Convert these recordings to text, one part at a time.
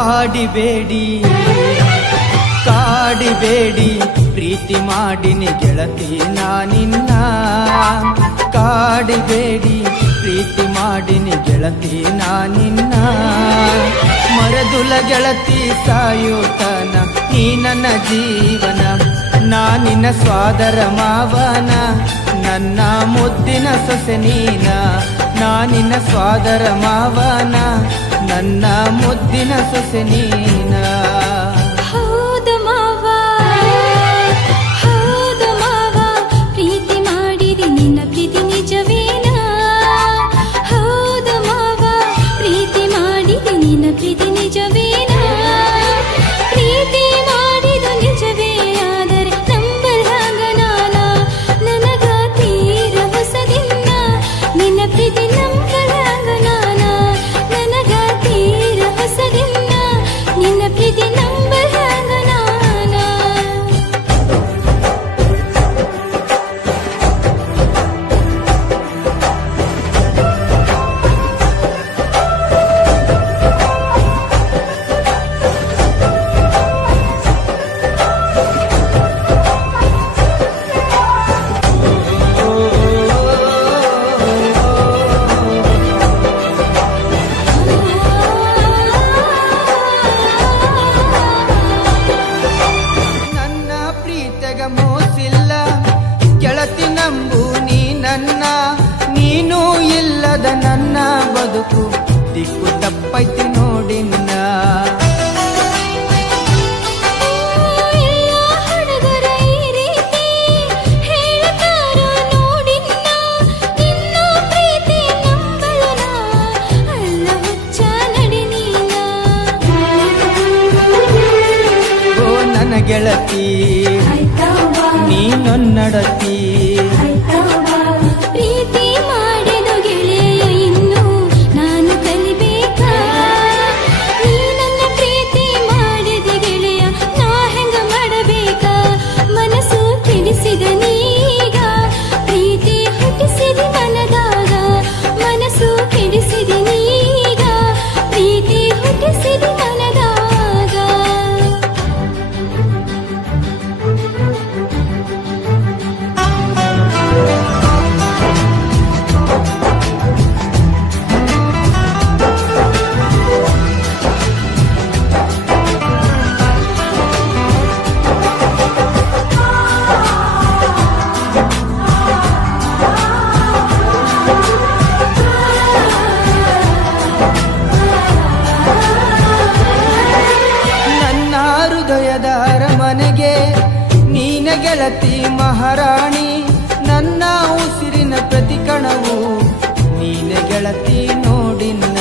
ಕಾಡಿಬೇಡಿ ಕಾಡಿಬೇಡಿ ಪ್ರೀತಿ ಮಾಡಿನಿ ಗೆಳತಿ ನಾನಿನ್ನ ಕಾಡಿಬೇಡಿ ಪ್ರೀತಿ ಮಾಡಿನಿ ಗೆಳತಿ ನಾನಿನ್ನ ಮರದುಲ ಗೆಳತಿ ಸಾಯುತನ ನೀ ನನ್ನ ಜೀವನ ನಾನಿನ್ನ ಸ್ವಾದರ ಮಾವನ ನನ್ನ ಮುದ್ದಿನ ಸೊಸೆ ನೀನ ನಾನಿನ್ನ ಸ್ವಾದರ ಮಾವನ ನನ್ನ ಮುದ್ದಿನ ಸೊಸೆ ನೀನ ಮೋಸಿಲ್ಲ ಗೆಳತಿ ನಂಬು ನೀ ನನ್ನ ನೀನು ಇಲ್ಲದ ನನ್ನ ಬದುಕು ದಿಕ್ಕು ತಪ್ಪೈತಿ ನೋಡಿನ್ನ ಗೆಳತಿ ನೀನೊನ್ನಡತಿ ಪ್ರೀತಿ ಮಾಡಿದ ಗೆಳೆಯ ಇನ್ನು ನಾನು ಕಲಿಬೇಕಾ ನೀ ನನ್ನ ಪ್ರೀತಿ ಮಾಡಿದ ಗೆಳೆಯ ನಾ ಹೆಂಗ ಮಾಡಬೇಕಾ ಮನಸ್ಸು ಕೆಡಿಸಿದ ನೀಗ ಪ್ರೀತಿ ಹುಟ್ಟಿಸಿದ ಮನದಾಗ ಮನಸ್ಸು ಕೆಡಿಸಿದ ನೀಗ ಪ್ರೀತಿ ಹುಟ್ಟಿಸಿದ ಮನದಾಗ ಅರಮನೆಗೆ ನೀನ ಗೆಳತಿ ಮಹಾರಾಣಿ ನನ್ನ ಉಸಿರಿನ ಪ್ರತಿ ಕಣವು ನೀನ ಗೆಳತಿ ನೋಡಿನ್ನ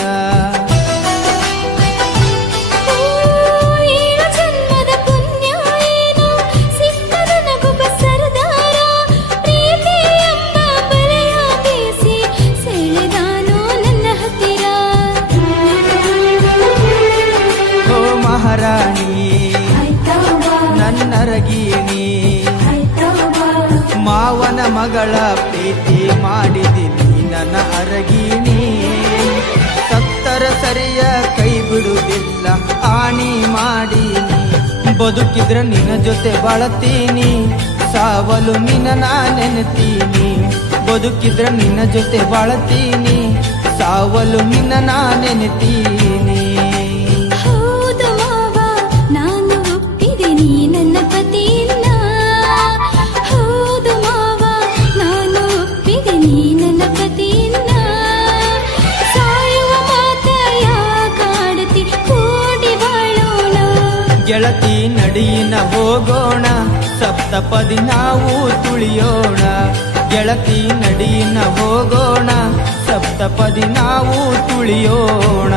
ಜನ್ಮದ ಪುಣ್ಯ ಏನು ಸಿಕ್ಕದ ನಗುಬ ಸರದಾರ ಪ್ರೀತಿ ಎಂಬ ಬಲೆಯ ಬೀಸಿ ಸೆಳೆದಾನೋ ನನ್ನ ಹತ್ತಿರ ಓ ಮಹಾರಾಣಿ ನನ್ನರಗೀನಿ ಮಾವನ ಮಗಳ ಪ್ರೀತಿ ಮಾಡಿದಿನಿ ನನ್ನ ಅರಗೀನಿ ಸತ್ತರ ಸರಿಯ ಕೈ ಬಿಡುವುದಿಲ್ಲ ಆಣಿ ಮಾಡೀನಿ ಬದುಕಿದ್ರ ನಿನ್ನ ಜೊತೆ ಬಾಳತೀನಿ ಸಾವಲು ನಿನ್ನ ನಾ ನೆನೆತೀನಿ ಬದುಕಿದ್ರ ನಿನ್ನ ಜೊತೆ ಬಾಳತೀನಿ ಸಾವಲು ನಿನ್ನ ನಾ ನೆನೆತೀನಿ ಗೆಳತಿ ನಡಿಯಿನ ಹೋಗೋಣ ಸಪ್ತಪದಿ ನಾವು ತುಳಿಯೋಣ ಗೆಳತಿ ನಡಿಯಿನ ಹೋಗೋಣ ಸಪ್ತಪದಿ ನಾವು ತುಳಿಯೋಣ